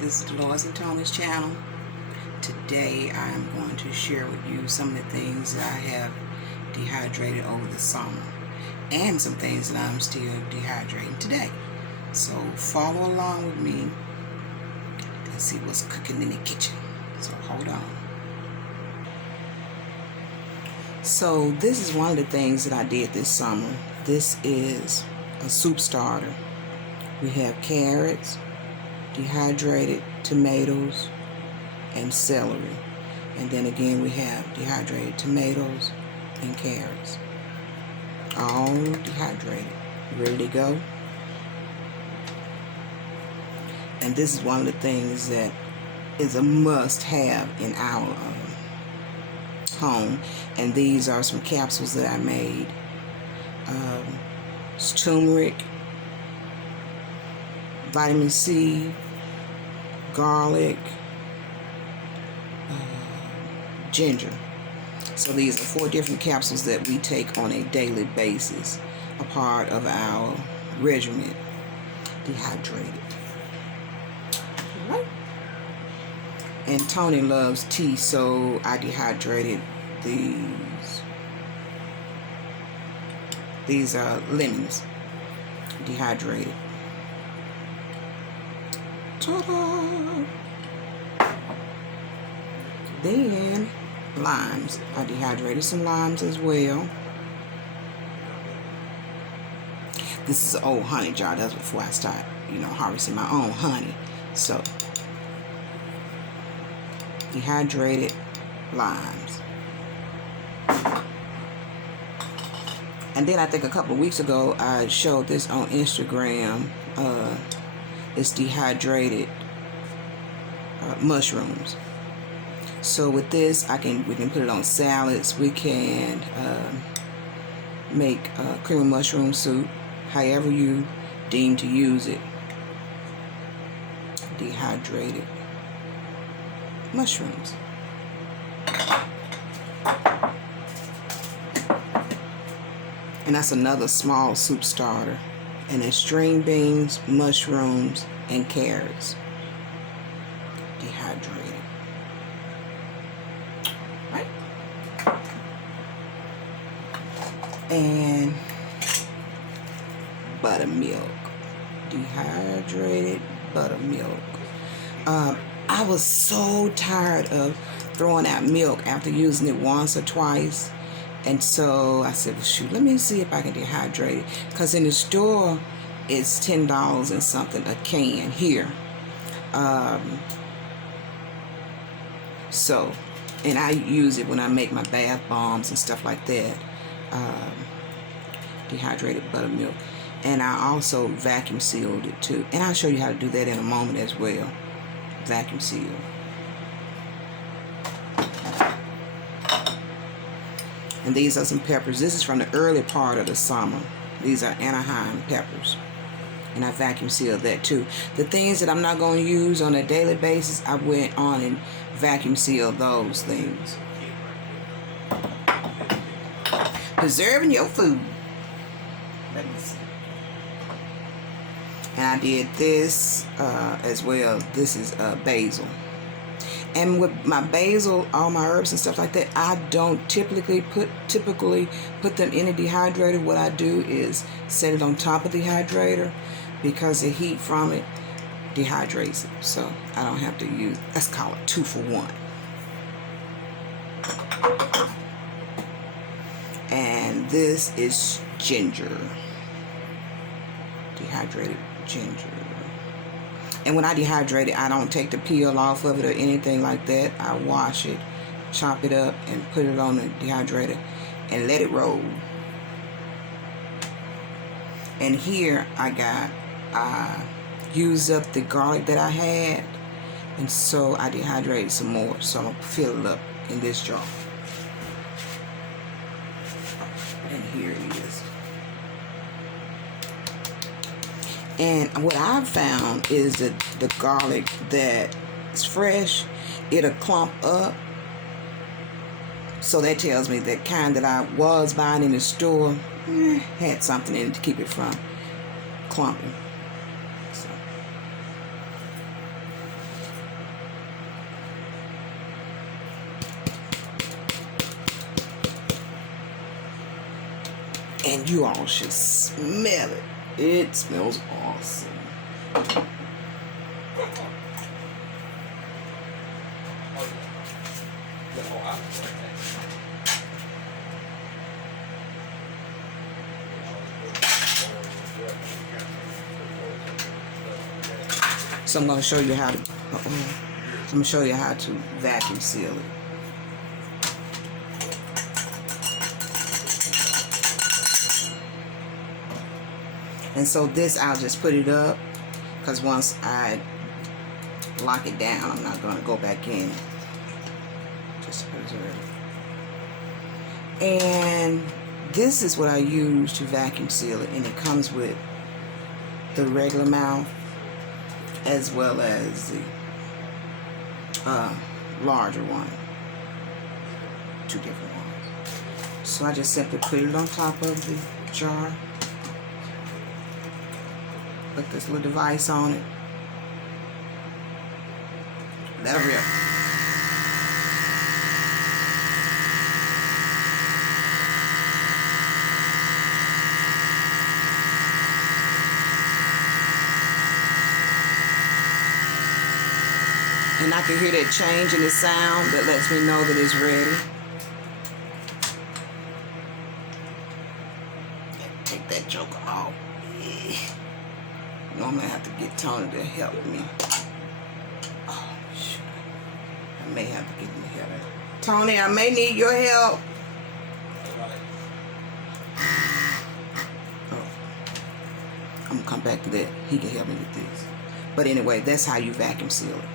this is Dolores and Tony's channel. Today I am going to share with you some of the things that I have dehydrated over the summer and some things that I'm still dehydrating today. So follow along with me and see what's cooking in the kitchen. So hold on. So this is one of the things that I did this summer. This is a soup starter. We have carrots, dehydrated tomatoes, and celery. And then again we have dehydrated tomatoes and carrots. All dehydrated. Ready to go? And this is one of the things that is a must-have in our home. And these are some capsules that I made. It's turmeric, vitamin C, garlic, ginger. So these are 4 different capsules that we take on a daily basis, a part of our regimen. Dehydrated. Right. And Tony loves tea, so I dehydrated these. These are lemons, dehydrated. Ta-da! Then limes. I dehydrated some limes as well. This is an old honey jar. That's before I start, harvesting my own honey. So, dehydrated limes. And then I think a couple of weeks ago I showed this on Instagram. It's dehydrated mushrooms. So with this, we can put it on salads. We can make cream of mushroom soup, however you deem to use it. Dehydrated mushrooms. And that's another small soup starter. And it's string beans, mushrooms, and carrots. Dehydrated. Right? And buttermilk. Dehydrated buttermilk. I was so tired of throwing out milk after using it once or twice. And so I said, well, shoot, let me see if I can dehydrate it. Because in the store, it's $10 and something a can here. And I use it when I make my bath bombs and stuff like that. Dehydrated buttermilk. And I also vacuum sealed it too. And I'll show you how to do that in a moment as well. Vacuum seal. And these are some peppers. This is from the early part of the summer. These are Anaheim peppers. And I vacuum sealed that too. The things that I'm not going to use on a daily basis, I went on and vacuum sealed those things. Preserving your food. Let me see. And I did this as well. This is basil. And with my basil, all my herbs and stuff like that, I don't typically put them in a dehydrator. What I do is set it on top of the dehydrator because the heat from it dehydrates it. So I don't have to use, let's call it 2 for 1. And this is ginger. Dehydrated ginger. And when I dehydrate it, I don't take the peel off of it or anything like that. I wash it, chop it up, and put it on the dehydrator and let it roll. And here I used up the garlic that I had, and so I dehydrated some more. So I'm gonna fill it up in this jar. And here it is. And what I've found is that the garlic that is fresh, it'll clump up. So that tells me that kind that I was buying in the store had something in it to keep it from clumping. So. And you all should smell it. It smells awesome. So I'm going to show you how to vacuum seal it. And so this, I'll just put it up, because once I lock it down, I'm not going to go back in. Just to preserve it. And this is what I use to vacuum seal it, and it comes with the regular mouth as well as the larger one. Two different ones. So I just simply put it on top of the jar. Put this little device on it. Let it rip. And I can hear that change in the sound that lets me know that it's ready. Take that joker off. Normally I have to get Tony to help me. Oh, shoot. I may have to get him help. Tony, I may need your help. Oh. I'm going to come back to that. He can help me with this. But anyway, that's how you vacuum seal it.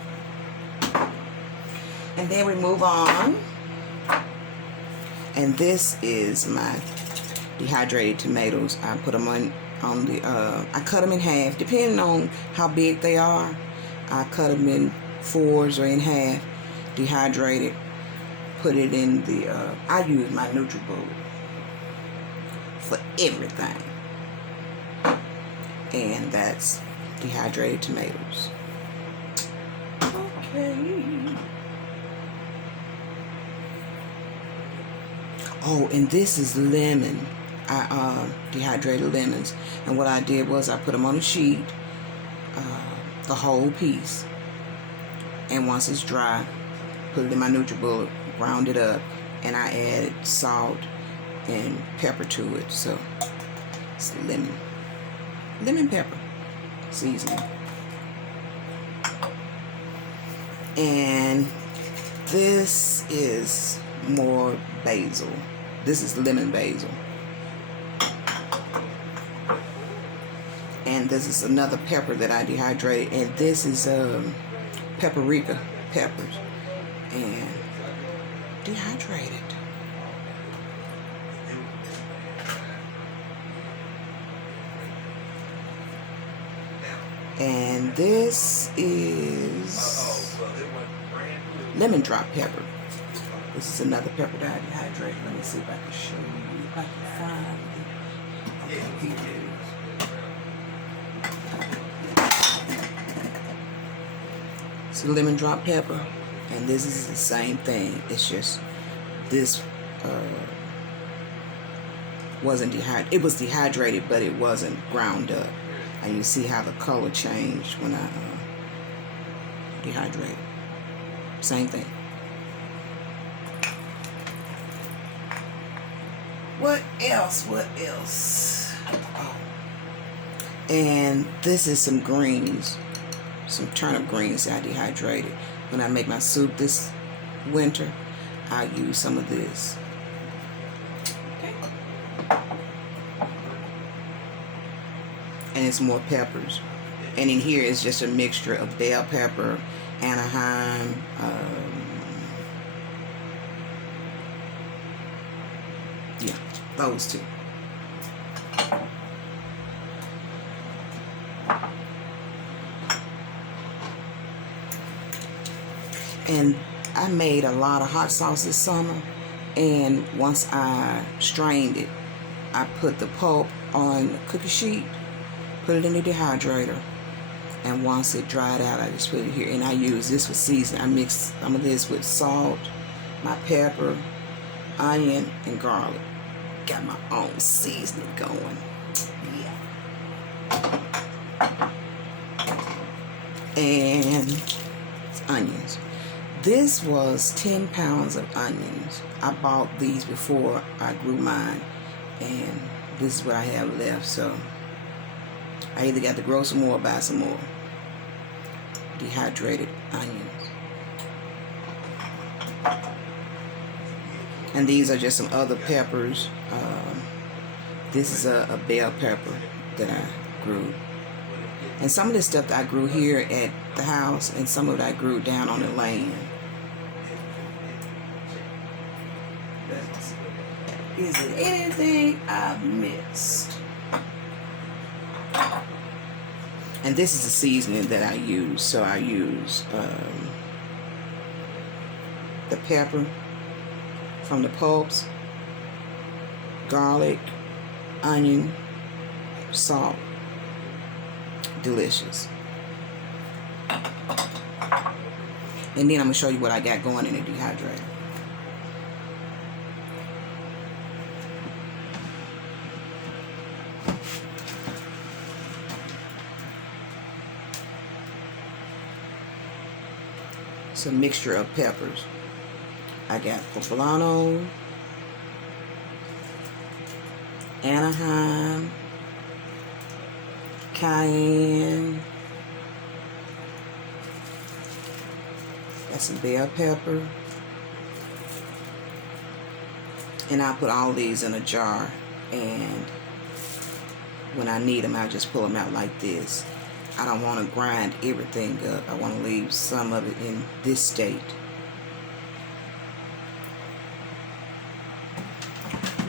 And then we move on. And this is my dehydrated tomatoes. I put them on the, I cut them in half, depending on how big they are. I cut them in 4s or in half, dehydrated, put it in the, I use my NutriBullet for everything. And that's dehydrated tomatoes. Okay. Oh, and this is lemon. I dehydrated lemons, and what I did was I put them on a sheet, the whole piece, and once it's dry, put it in my NutriBullet, ground it up, and I added salt and pepper to it. So it's lemon pepper seasoning. And this is more basil. This is lemon basil. And this is another pepper that I dehydrated, and this is paprika peppers and dehydrated. And this is lemon drop pepper. This is another pepper that I dehydrated. Let me see if I can show you if I can find it. Okay, here it is. It's a lemon drop pepper, and this is the same thing. It's just this wasn't dehydrated. It was dehydrated, but it wasn't ground up. And you see how the color changed when I dehydrated. Same thing. What else? What else? Oh. And this is some greens. Some turnip greens that I dehydrated. When I make my soup this winter, I use some of this. Okay. And it's more peppers. And in here is just a mixture of bell pepper, Anaheim, yeah, those two. And I made a lot of hot sauce this summer, and once I strained it, I put the pulp on a cookie sheet, put it in the dehydrator, and once it dried out, I just put it here. And I use this for seasoning. I mix some of this with salt, my pepper, onion, and garlic. got my own seasoning going. Yeah. And onions. This was 10 pounds of onions. I bought these before I grew mine, and this is what I have left, so I either got to grow some more or buy some more. Dehydrated onions. And these are just some other peppers. This is a bell pepper that I grew. And some of this stuff that I grew here at the house, and some of it I grew down on the land. Is it anything I've missed? And this is the seasoning that I use. So I use the pepper from the pulps, garlic, onion, salt. Delicious. And then I'm going to show you what I got going in the dehydrator. It's a mixture of peppers. I got poblano, Anaheim, cayenne, got some bell pepper, and I put all these in a jar, and when I need them I just pull them out like this. I don't want to grind everything up. I want to leave some of it in this state.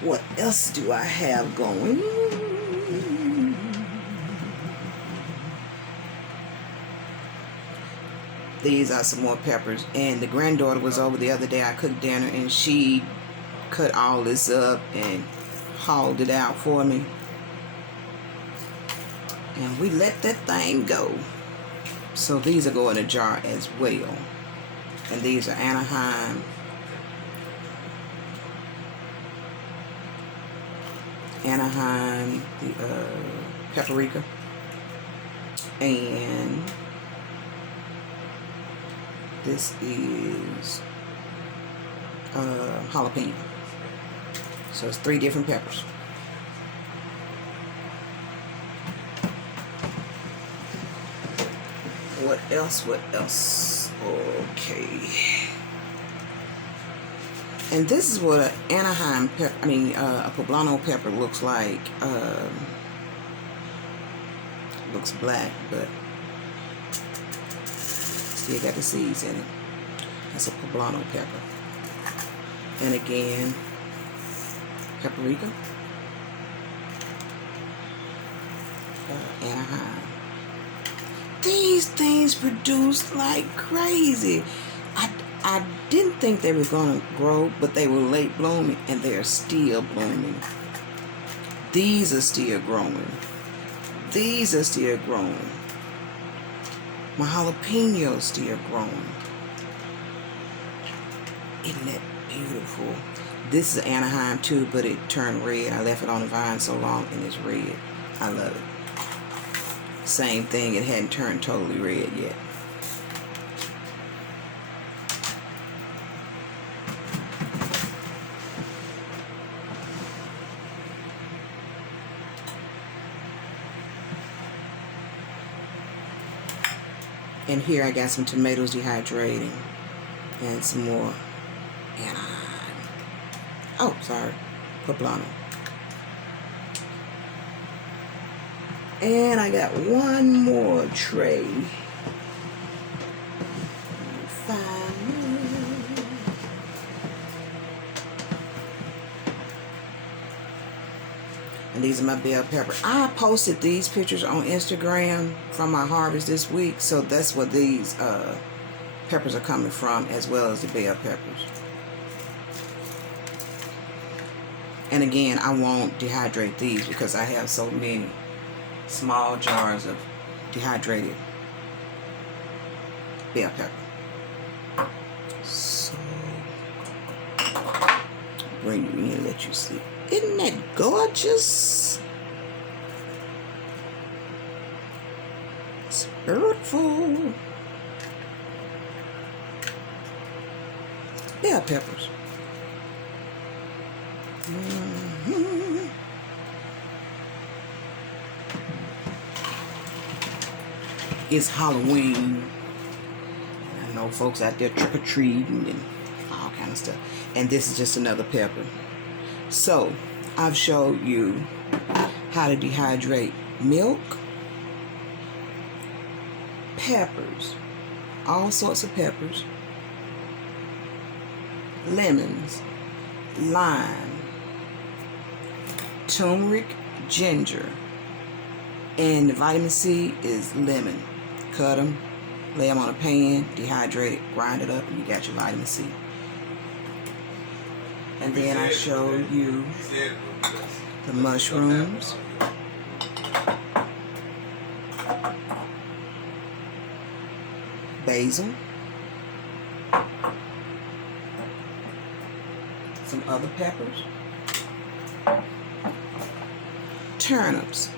What else do I have going? These are some more peppers. And the granddaughter was over the other day. I cooked dinner and she cut all this up and hauled it out for me. And we let that thing go. So these are going in a jar as well. And these are Anaheim. Anaheim, the paprika, and this is jalapeno. So it's 3 different peppers. What else? What else? Okay. And this is what an Anaheim pepper, a poblano pepper looks like. Looks black, but still got the seeds in it. That's a poblano pepper. And again, paprika, Anaheim. These things produce like crazy. I didn't think they were going to grow, but they were late blooming, and they are still blooming. These are still growing. These are still growing. My jalapeno's still growing. Isn't that beautiful? This is Anaheim too, but it turned red. I left it on the vine so long, and it's red. I love it. Same thing, it hadn't turned totally red yet. And here I got some tomatoes dehydrating. And some more Anaheim. Oh, sorry. Poblano. And I got one more tray. And these are my bell pepper. I posted these pictures on Instagram from my harvest this week, so that's what these peppers are coming from, as well as the bell peppers. And again, I won't dehydrate these because I have so many small jars of dehydrated bell pepper. So bring you in and let you see. Isn't that gorgeous? It's beautiful. Bell peppers. It's Halloween. I know folks out there trick-or-treating and all kind of stuff. And this is just another pepper. So, I've showed you how to dehydrate milk, peppers, all sorts of peppers, lemons, lime, turmeric, ginger, and the vitamin C is lemon. Cut them, lay them on a pan, dehydrate it, grind it up, and you got your vitamin C. And then I showed you the mushrooms, basil, some other peppers, turnips,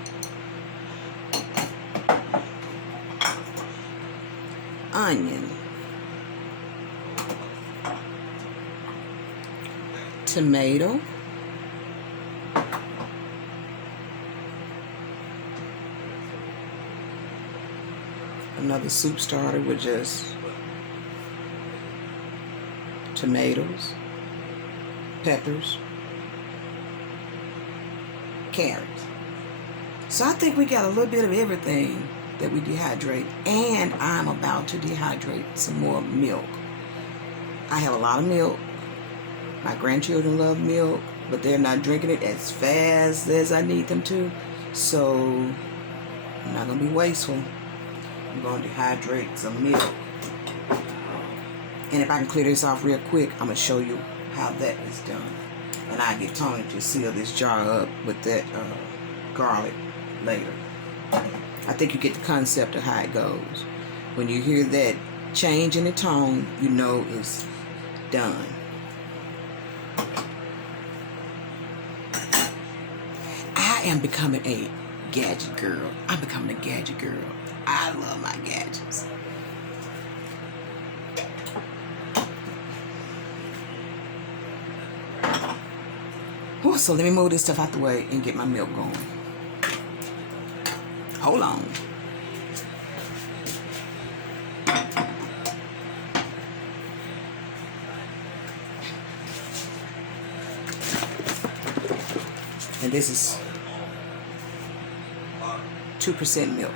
onion, tomato, another soup starter with just tomatoes, peppers, carrots. So I think we got a little bit of everything that we dehydrate, and I'm about to dehydrate some more milk. I have a lot of milk. My grandchildren love milk, but they're not drinking it as fast as I need them to, so I'm not going to be wasteful. I'm going to dehydrate some milk. And if I can clear this off real quick, I'm going to show you how that is done. And I get Tony to seal this jar up with that garlic later. I think you get the concept of how it goes. When you hear that change in the tone, you know it's done. I am becoming a gadget girl. I'm becoming a gadget girl. I love my gadgets. Oh, so let me move this stuff out the way and get my milk going. Hold on. And this is 2% milk.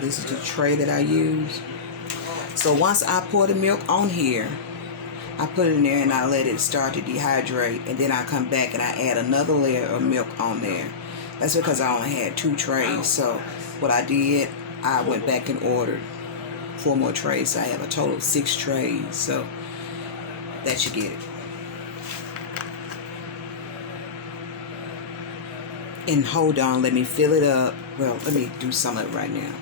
This is the tray that I use. So once I pour the milk on here, I put it in there and I let it start to dehydrate, and then I come back and I add another layer of milk on there. That's because I only had 2 trays. So what I did, I went back and ordered 4 more trays. So I have a total of 6 trays. So that should get it. And hold on, let me fill it up. Well, let me do some of it right now.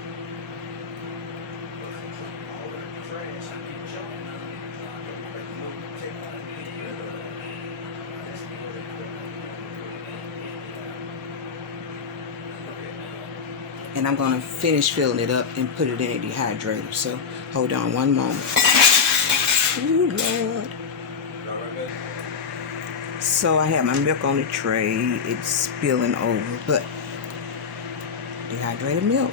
And I'm going to finish filling it up and put it in a dehydrator. So hold on one moment. Ooh, Lord. So I have my milk on the tray. It's spilling over, but dehydrated milk.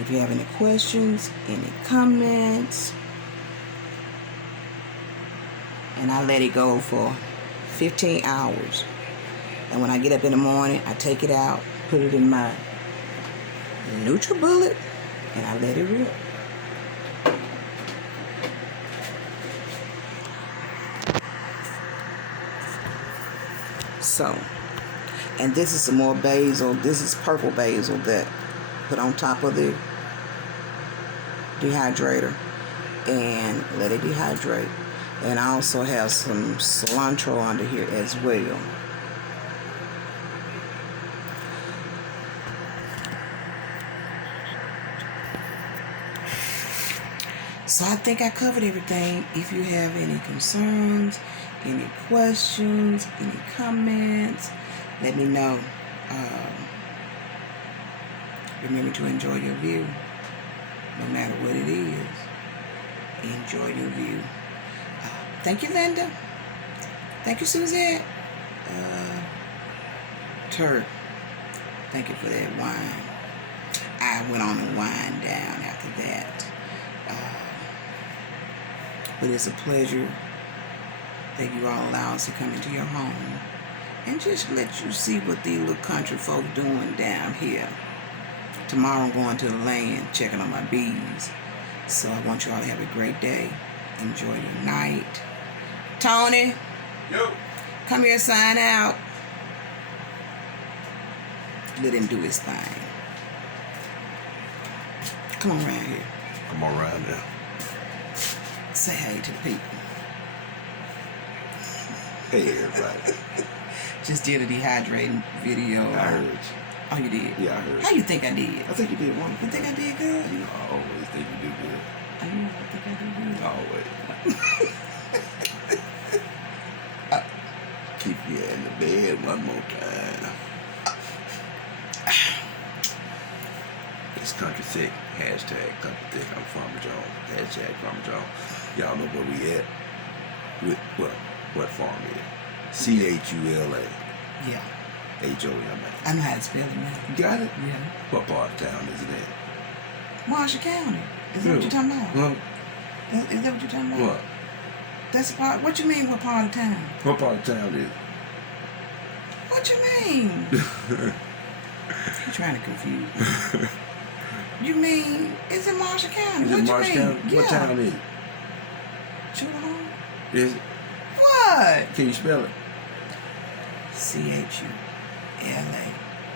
If you have any questions, any comments, and I let it go for 15 hours. And when I get up in the morning, I take it out, put it in my NutriBullet, and I let it rip. So, and this is some more basil. This is purple basil that I put on top of the dehydrator and let it dehydrate. And I also have some cilantro under here as well. So I think I covered everything. If you have any concerns, any questions, any comments, let me know. Remember to enjoy your view, no matter what it is. Enjoy your view. Thank you, Linda. Thank you, Suzette. Turk, thank you for that wine. I went on and wind down after that. But it's a pleasure that you all allow us to come into your home and just let you see what these little country folk doing down here. Tomorrow I'm going to the land, checking on my bees. So I want you all to have a great day. Enjoy your night. Tony, Yo. Come here, sign out. Let him do his thing. Come on around here. Come on around there. Say hey to the people. Hey, everybody. Just did a dehydrating video. I heard you. Oh, you did? Yeah, I heard How you think I did? I think you did wonderful. You think I did good? You know, I always think you do good. I know, I think I did good. Always. Keep you in the bed one more time. It's country thick. Hashtag country thick. I'm Farmer Jones. Hashtag Farmer Jones. Y'all know where we at. What farm is? CHULA. Yeah. HOMA. I know how to spell it now. You got it? Yeah. What part of town is it in? Marshall County. Is that what you're talking about? Huh? Is that what you're talking about? What? That's a part. What you mean? What part of town? What part of town is it? What you mean? You're trying to confuse me. You mean it's in Marshall County? Is What it you Marshall mean? County? What town is it? Chulahoma? Is it? What? Can you spell it? CHULAHOMA.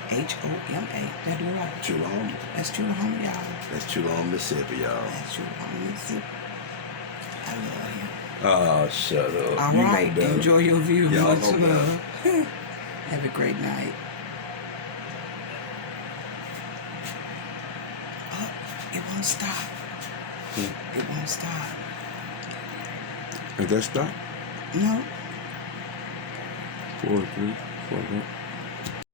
That do it right. Chulahoma. That's Chulahoma, y'all. That's Chulahoma, Mississippi, y'all. That's Chulahoma, Mississippi. I love him. Oh, shut up. All You right. know better. Enjoy your view. Y'all Much know love. Have a great night. Oh, it won't stop. It won't stop. Is that stop? No. 4, 3, 4, 1.